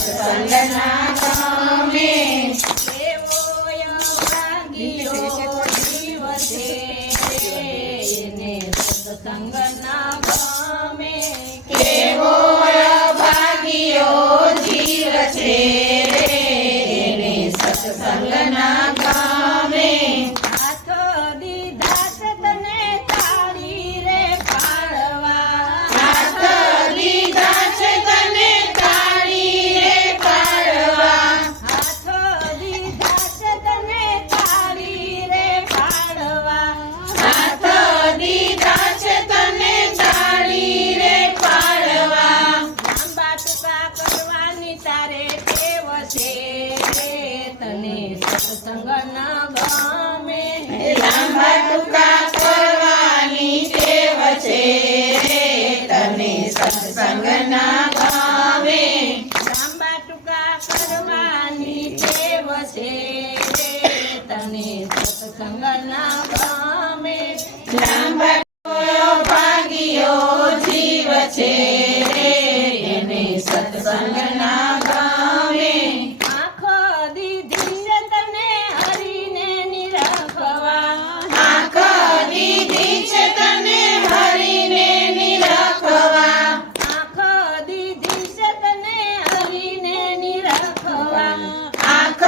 સત્સંગના ગમે. એવો ભાગ્યો જીવ છે એને સત્સંગના ગમે. કેવો ભાગ્યો જીવ છે એને સત્સંગના ગમે. હાથ દીધા છે તને તાળી રે પાડવા. હાથ દીધા છે તને તાળી રે પાડવા. હાથ દીધા છે તને તાળી રે પાડવા. હાથ દીધા છે તને તાળી રે પાડવા. લાંબા ટૂંકા કરવાની તારે ટેવ છે તને સત્સંગ ન ગમે. લાંબા ટૂંકા કરવાની ટેવ છે તને સત્સંગ ના ગમે. લાંબા ટૂંકા કરવાની ટેવ છે તને સત્સંગ ન ગમે. લાંબા ભાગ્યો જીવ છે એને સત્સંગ ના ગમે. આંખો દીધી છે તને હરીને નિરખવા. આંખ દીધી છે તને હરીને નિરખવા. આંખો દીધી છે તને હરીને નિરખવા. આંખ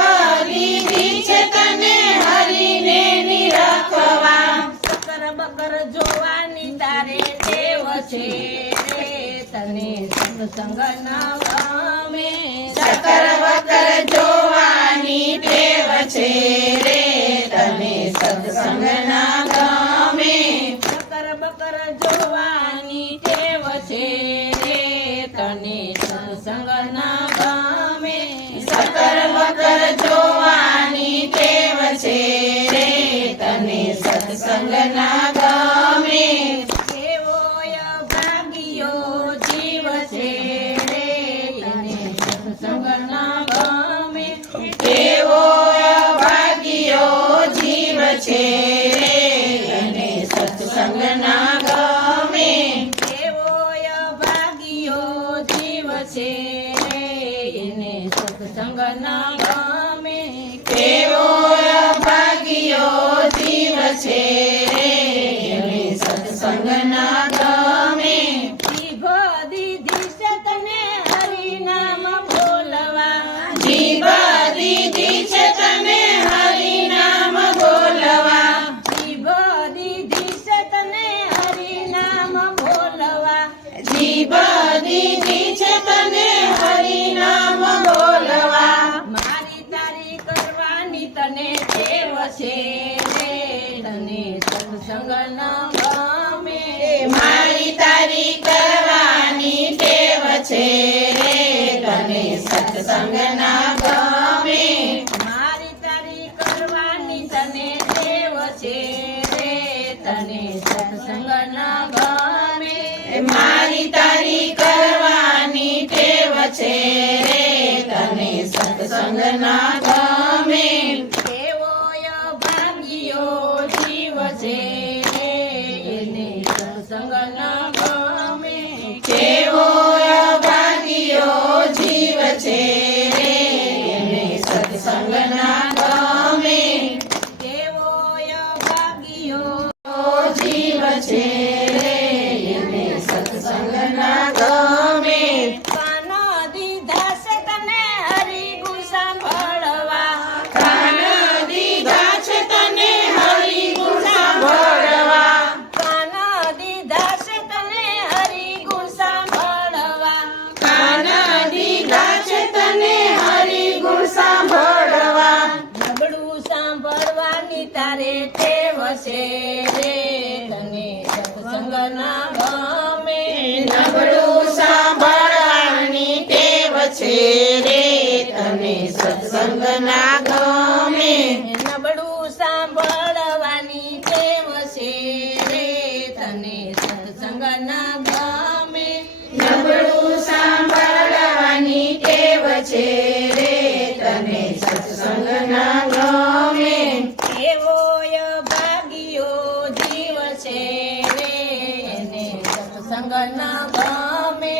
દીધી છે તને હરીને નિરખવા. સકર બકર જોવાની તારે ટેવ છે તને સત્સંગ ન ગમે. સકર વકર જોવાની ટેવ છે રે તને સત્સંગ ના ગમે. સકર બકર જોવાની ટેવ છે તને સત્સંગ ન ગમે. સકર વકર જોવાની ટેવ છે રે તને સત્સંગ ના ગમે. કેવો ભાગ્યો જીવ છે તને સત્સંગ ન ગમે. કેવો ભાગ્યો જીવ છે રે અને સત્સંગ ના ગમે. કેવો ભાગ્યો જીવ છે એને સત્સંગ ન ગમે. કેવો ભાગ્યો જીવ છે રે એને સત્સંગ ના ગમે. જીભ દીધી છે તને હરિનામ બોલવા. જીભ દીધી છે તને હરિનામ બોલવા. જીભ દીધી છે તને હરિનામ બોલવા. જીભ દીધી છે તને હરિનામ બોલવા. મારી તારી કરવાની તને ટેવ છે તને સત્સંગ ન ગમે. મારી તારી કરવાની ટેવ છે રે તને સત્સંગ ના ગમે. મારી તારી કરવાની તને ટેવ છે તને સત્સંગ ન ગમે. મારી તારી કરવાની ટેવ છે રે તને સત્સંગ ના ગમે. કેવો ભાગ્યો જીવ છે એને સત્સંગ ન ગમે. કેવો ભાગ્યો જીવ છે રે એને સત્સંગ ના ગમે. કેવો ભાગ્યો જીવ છે રે એને સત્સંગ ના ગમે. કાન દીધા છે તને હરિગુણ સાંભળવા. કાન દીધા છે તને હરિગુણ સાંભળવા. કાન દીધા છે તને હરિગુણ સાંભળવા. કાન દીધા છે તને હરિગુણ સાંભળવા. નબળું સાંભળવાની તારે ટેવ છે તને સત્સંગ ન ગમે. નબળું સાંભળવાની ટેવ છે રે તને સત્સંગ ના ગમે. નબળું સાંભળવાની ટેવ છે તને સત્સંગ ન ગમે. નબળું સાંભળવાની ટેવ છે રે તને સત્સંગ ના ગમે. એવો ભાગ્યો જીવ છે એને સત્સંગ ન ગમે.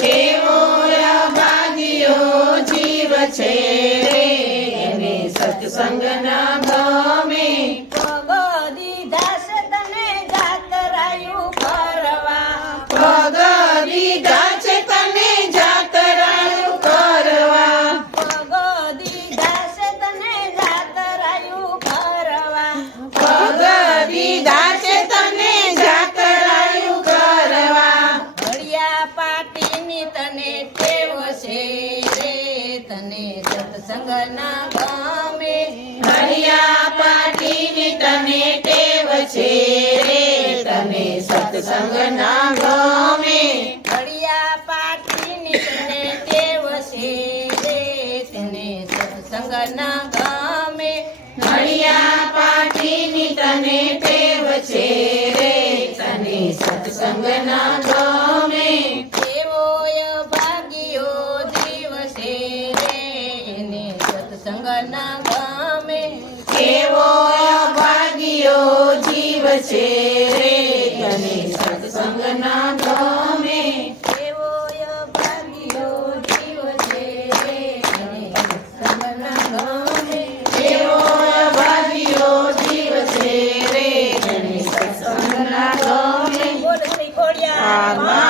કેવો ભાગ્યો છે રે એને સત્સંગ ના ગમે પગ દીધા છે તને જાતરાયું કરવા પગ દીધા છે તને જાતરાયું કરવા પગ દીધા છે તને જાતરાયું કરવા પગ દીધા છે તને જાતરાયું કરવા ઘડિયા પાટીની તને ટેવ છે રે તને સત્સંગ ના ગમે હરિયા પાટીની તને ટેવ છે રે તને સત્સંગ ના ગમે ઘડિયા પાટીની તને ટેવ છે રે તને સત્સંગ ના ગમે હરિયા પાટીની તને ટેવ છે રે તને સત્સંગ ના ગમે એવોય ભાગ્યો જીવ છે રે એને સત્સંગ ના ગમે કેવો ભાગ્યો જીવ છે રે તને સત્સંગ ના ગમે એવોય ભાગ્યો જીવ છે રે એને સત્સંગ ના ગમે કેવો ભાગ્યો જીવ છે રે તને સત્સંગ ના ગમે બોલ શ્રી ખોડિયાર